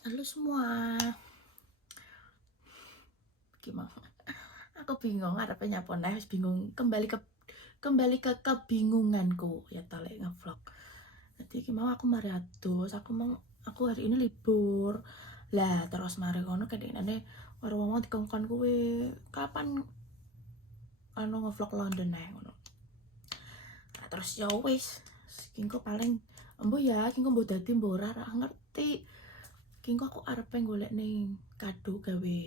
Halo semua, gimana? Aku bingung, ada nyapa nih, bingung kembali ke kebingunganku ya tali ngevlog. Jadi gimana aku mari adus, aku hari ini libur. Lah terus mari kono kedekane karo wong dikongkon kuwi kapan ngevlog London ae ngono. Nah, terus ya wis, kingko paling kingko mbok dadi mbok ora ngerti. Kingko aku arep golek ning kado gawe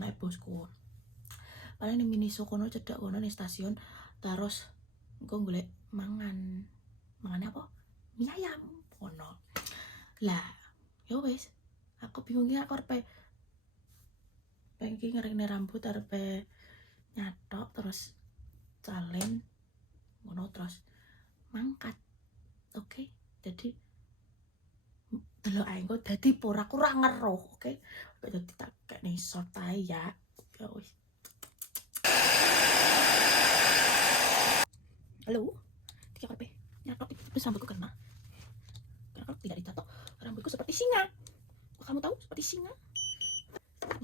anak bosku. Paling ning Miniso kono cedhak kono ning stasiun terus engko golek mangane apa mie ayam kono lah ya wis aku bingung ya aku arep pengen ngeringne rambut arep nyatok terus calen ngono terus mangkat oke jadi delok ae engko dadi pora kurang ngeruh oke dadi tak kene short ae ya wis. Halo, tiga karpe nyatok terus rambutku kena. Karena kalau tidak ditato, rambutku seperti singa. Kamu tahu seperti singa?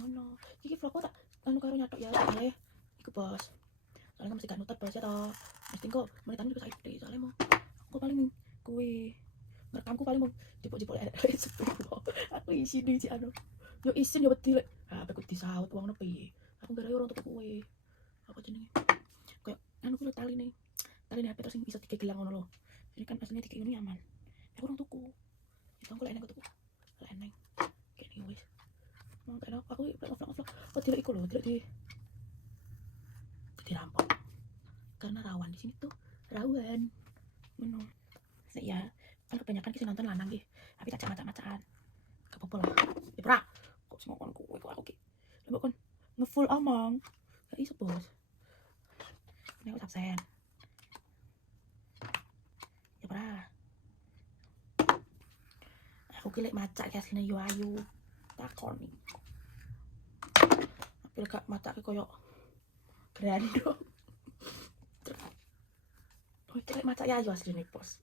Oh no, iki vlogku tak anu karo nyatok ya, soalnya iku bos. Soalnya mesti kan nutup bos ya toh. Mesti kok menitannya juga sakit deh, soalnya mau aku paling kuwi ngerekamku paling mau jepuk-jepuk sepuluh. Aku isi di si anu. Yo isin yo wedi lek. Ah, aku disaut uang piye? Aku gara orang tuku kuwi. Apa jenenge? Kayak anu kuwi tali nih. Tali nih HP terus bisa digelang ngono lho. Jadi kan aslinya dikek ini aman. Aku orang tuku. Itu aku lek eneng tuku. Lek eneng. Kayak wis. Mau kayak aku vlog. Oh, tidak iku lho, tidak dirampok. Karena rawan di sini tuh rawan. Ngono. Ya, kan kebanyakan sih nonton lanang nggih. Tapi tak macam-macam. Gak apa-apa lah. Ya bra. Kok semua kon kowe kok aku ki. Lha kon ngefull amang. Gak iso, Bos. Ini aku absen. Ya bra. Aku ki lek macak ki asline yo ayu. Takoni. Tapi gak macak ki koyo grandong. Oh, iki lek macak ya ayu asline, Bos.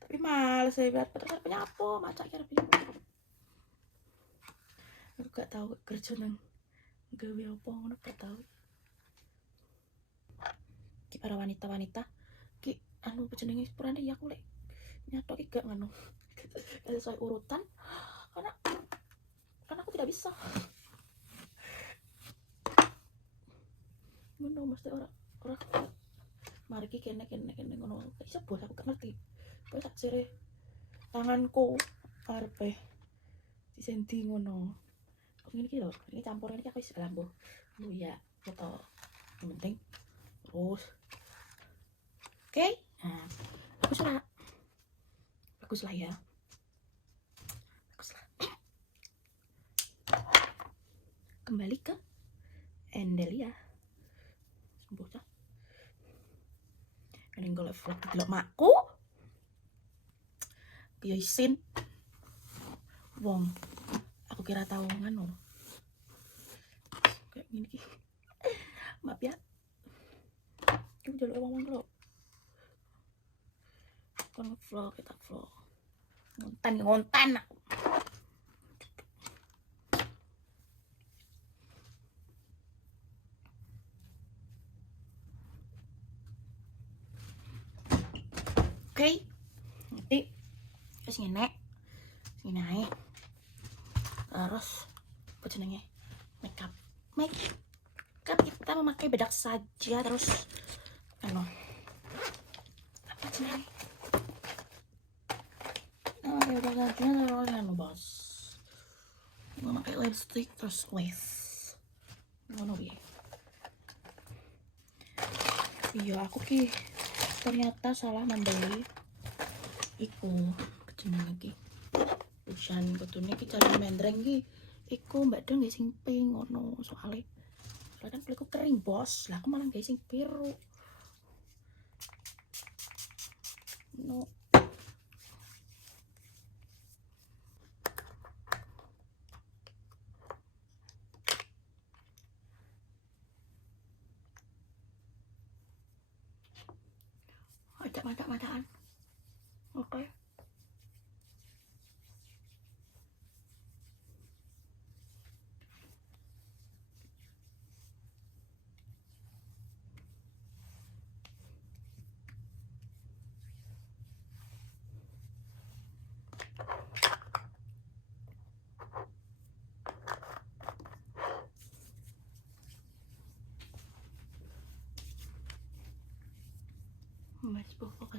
Tapi males saya buat punya apa macak kira punya aku gak tahu kerja nang gawe apa ngono gak tahu ki para wanita ki anu jenenge sepurane ya aku lek nyatok ki gak ngono sesuai urutan karena aku tidak bisa ngono mesti ora mari ki kene ngono gak iso bos aku gak ngerti kowe tak sire tanganku arepe disendi ngono kok ngene iki lho ini campuran iki aku wis lambo ya foto yang penting terus oke nah bagus lah ya bagus lah kembali ke Endelia bocah ini golek vlog delok makku ya isin wong aku kira tahu ngono kayak gini maaf ya aku jaluk wong lo kon vlog kita vlog ngonten aku oke nanti terus ngene ae terus apa jenenge makeup kita memakai bedak saja terus anu apa jenenge bedak saja terus anu bos memakai lipstick terus wes ngono piye iya aku ki ternyata salah membeli iku jenenge iki busan kudune iki cara mendreng iki iku mbak dong nggih sing pink ngono soalnya kadang kulitku kering bos lah aku malah nggih sing biru no ada mata-mataan oke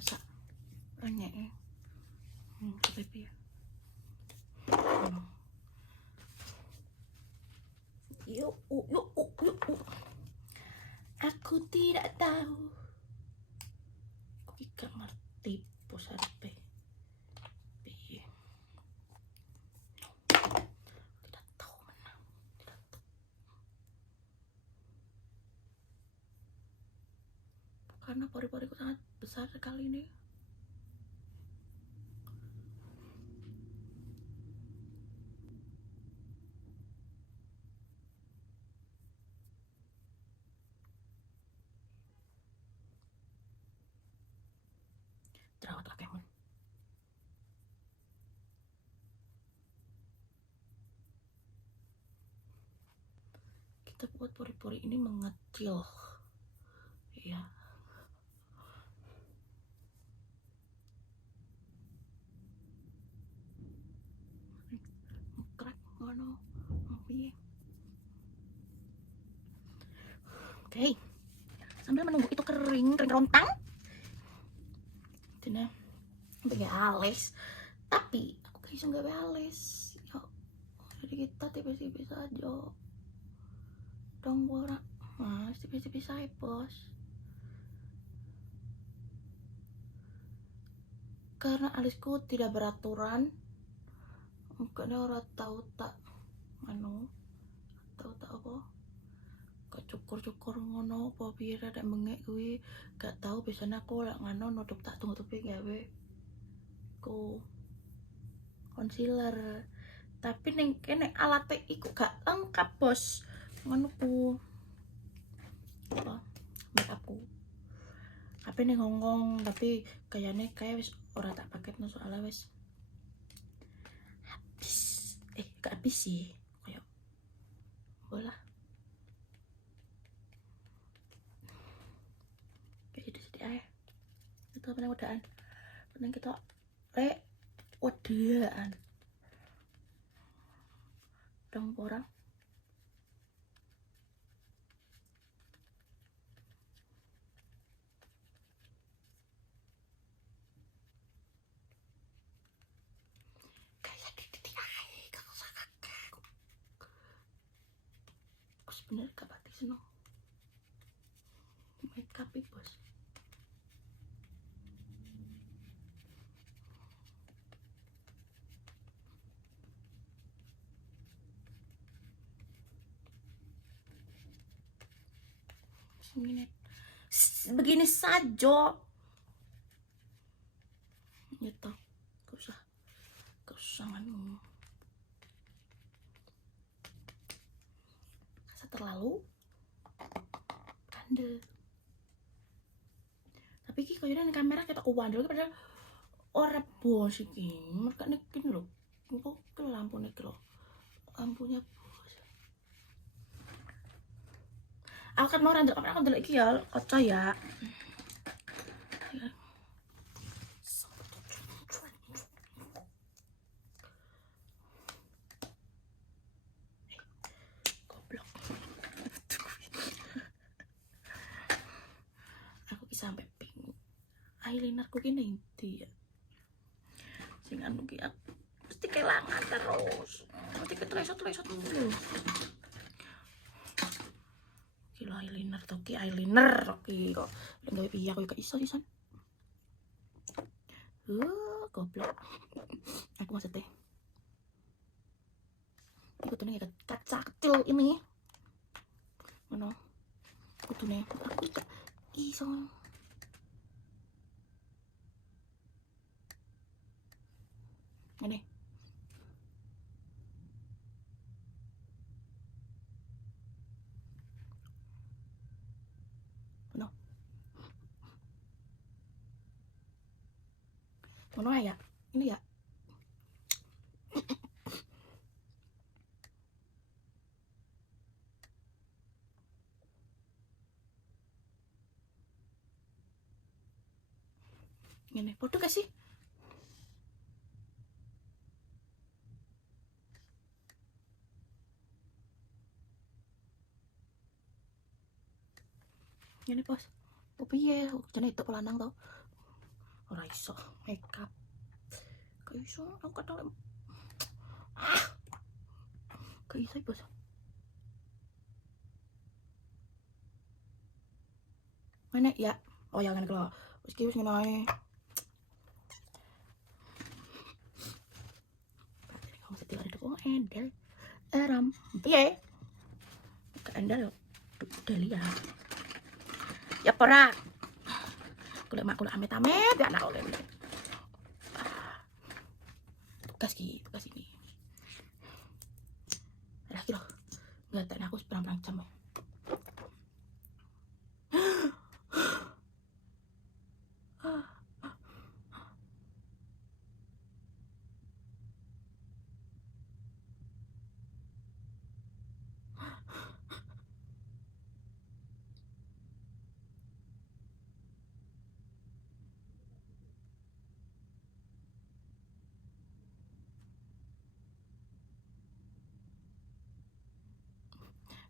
masak banyak tapi ya. Yuk. Aku tidak tahu. Aku tidak ngerti bos arepe. Piye? Tidak tahu mana. Tidak tahu. Karena pori-poriku sangat besar sekali ini. Terawat lah Kemon. Kita buat pori-pori ini mengecil. Ya. Krek ngono. Piye? Oke. Sambil menunggu itu kering rontang. Dina pakai alis. Tapi aku kayak nggak alis. Ya. Jadi kita tipis-tipis aja. Dong orang. Mas, tipis-tipis aja, bos. Karena alisku tidak beraturan. Mukanya orang tahu tak tahu tak apa gak cukur ngono apa piye rada mengek kuwi gak tahu biasanya aku lek ngono nutup tak tutupi gawe ku concealer tapi ning kene alate iku gak lengkap bos ngono ku apa make upku apa ning Hongkong tapi kayaknya wis ora tak paket no soalnya wis habis gak habis sih kayak bola kayak sedih aja itu apa wedaan penting kita wedaan dong orang kayak titik aja kakak sakak aku sebenarnya gak pati seneng make up bos begini saja gitu gak usah nganu rasa terlalu kandel tapi ki kayaknya di kamera kita kuwandel padahal ora bos iki mereka nekin lho kok ke lampu nih lho lampunya bos aku kan mau randel aku dulu iki ya kaca ya sampai bingung eyelinerku gini inti ya sing anu ki mesti kelangan terus nanti ketresot dulu kilo eyeliner toki eyeliner toki kok nggak piye aku juga iso sisan goblok aku maksudnya aku tuh nih kaca kecil ini mana aku tuh nih aku gak iso ini mana ya ini ya ini foto gak sih ini bos oh piye jangan itu pelanang tau ora iso makeup. Gak iso aku kadang gak iso bos. Mana ya? Oh ya kan kalau wis ki wis ngene ae. Kamu sedih ada kok endel. Ram. Piye? Ke endel Delia. Ya pora. Kulek mak kulek amit-amit ya anak oleh. Tugas ini. Lah ki lho. Enggak tak aku seberang jam.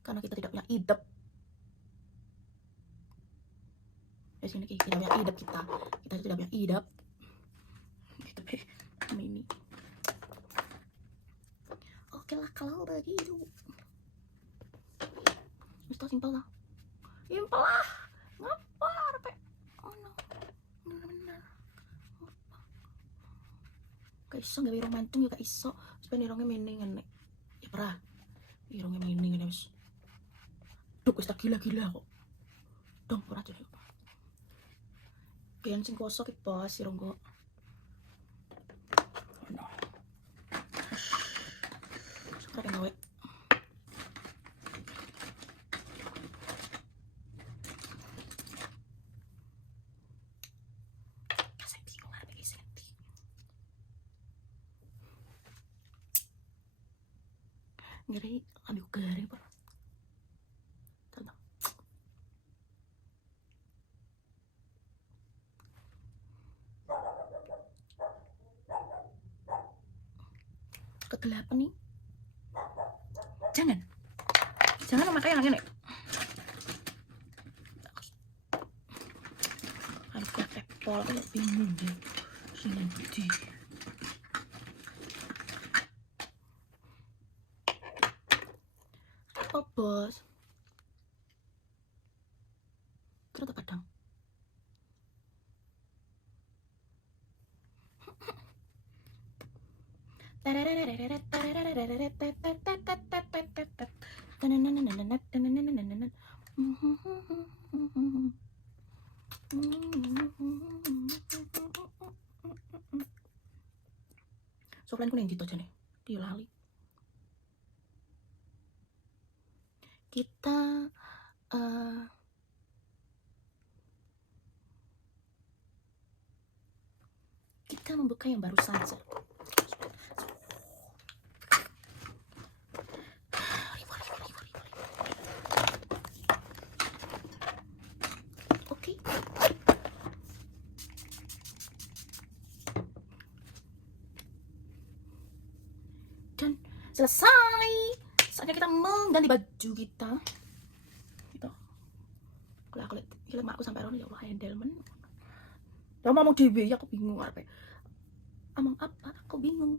Karena kita tidak punya hidup. Ya sini kita tidak punya hidup kita tidak punya hidup. Gitu ini. Oke lah kalau begitu. Itu simpel lah. Simpel lah. Ngapa repek? Oh no. Bener. Gak iso gawe irung mancung ya gak iso. Supaya irungnya mining ngene. Ya pernah. Irungnya mining ngene wis. Duh wis tak gila-gila kok. Dong ora tuh. Kian sing kosok iki bos irung kok. Ono. Suka gawe. Kasih bingung arep iki senti. Ngeri ambil garing pak. Kegelapan nih. Jangan memakai yang ini. Harus pakai pol, aku bingung deh. Sini di. Apa bos? Terus kadang. Soplan kuning gitu aja nih, dilali. Kita membuka yang baru saja. Oke. Dan selesai. Saatnya kita mengganti baju kita. Gitu. Kalau aku lihat makku sampai orang ya Allah hendelman. Dia ngomong dewe, aku bingung apa. Ngomong apa? Aku bingung.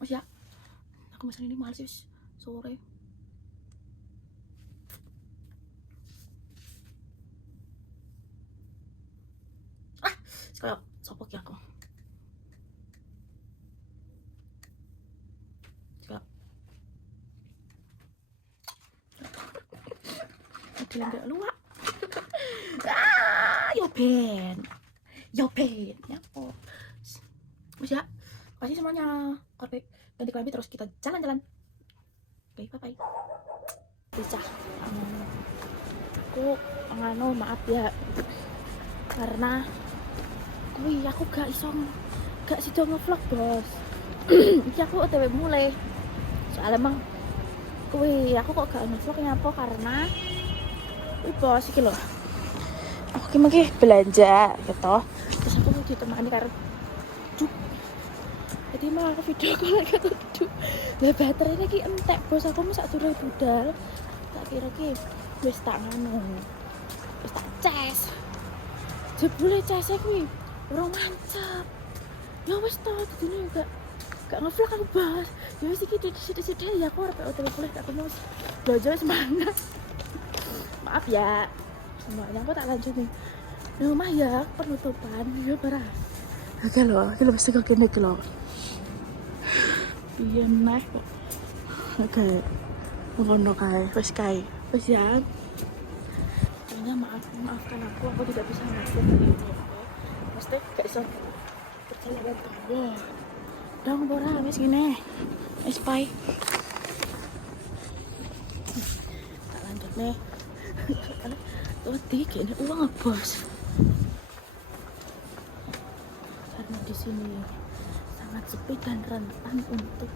Oh ya, aku mesen ini mahal sih sore. Kayak sopok ya aku. Bilang gak luak. Yo ben. Ya oh. Wis ya. Kasih semuanya. Korpe ganti kelambi terus kita jalan-jalan. Oke, bye-bye. Bisa. Aku maaf ya. Karena aku gak sido nge-vlog, Bos. Iki aku OTW mulai. Soalnya emang aku kok gak nge-vlog nyapa karena bos iki lho. Aku ki belanja gitu. Terus aku ditemani karo Cuk. Jadi mau aku video call lagi karo Cuk. Lah baterai iki entek, Bos. Aku sak durung budal. Tak kira ki wis tak ngono. wis tak ces. Jebule cese kuwi ora mantap. Ya wis to dene gak ngevlog aku bahas. Ya wis iki sithik-sithik ya aku arep boleh gak mau blojo semangat. Maaf ya. Semuanya aku tak lanjut nih. Di rumah ya penutupan ya parah. Oke loh, iki lho mesti kok kene iki lho. Iya naik kok. Oke. Ngono kae, wis kae. Wis ya. Kayaknya maafkan aku tidak bisa ngupload video ini. Mesti gak iso perjalanan tunggu. Dong ora wis ngene. Wis bye. Tak lanjut nih. Tuh kayaknya uang bos. Karena di sini sangat sepi dan rentan untuk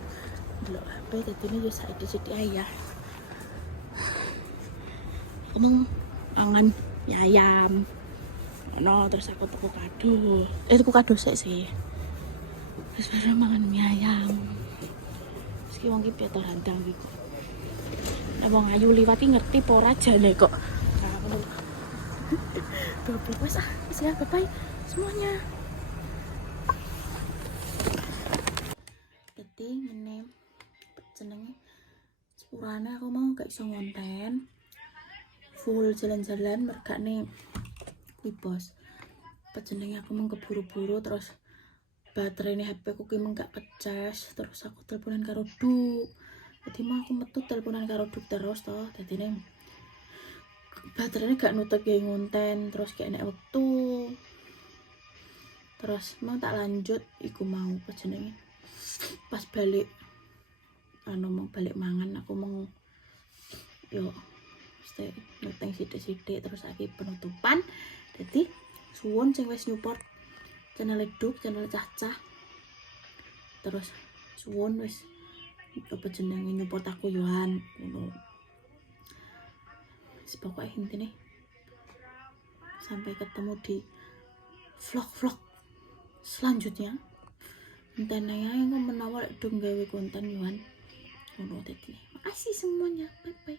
delok HP, jadi ini ya saiki ayah. Emang angan mie ayam. No, terus aku tuku kado sih. Terus baru mangan mie ayam. Terus ki wong ki piye to handang iki kok. Nek wong ayu liwati ngerti apa ora jane kok. Nah, ngono. Wes ya, bye semuanya. Jadi ngene jenenge sepurane aku mau gak iso ngonten full jalan-jalan mergane kuwi bos. Jenenge aku mau keburu-buru terus baterai HP ku ki gak kecas, terus aku teleponan karo Duk. Jadi mau aku metu teleponan karo Duk terus toh. Dadine baterainya gak nutup ya ngonten, terus kayak nek wektu. Terus mau tak lanjut iku mau jenenge pas balik mau balik mangan aku mau yo mesti ngeteng sithik-sithik terus lagi penutupan. Jadi suwun sing wis nyupport channel Duk, channel Cah-Cah. Terus suwun wis apa jenenge nyupport aku yoan ngono. Pokoknya intinya sampai ketemu di vlog-vlog selanjutnya. Entene ae menawa Duk gawe konten yoan ngono. Makasih semuanya, bye bye.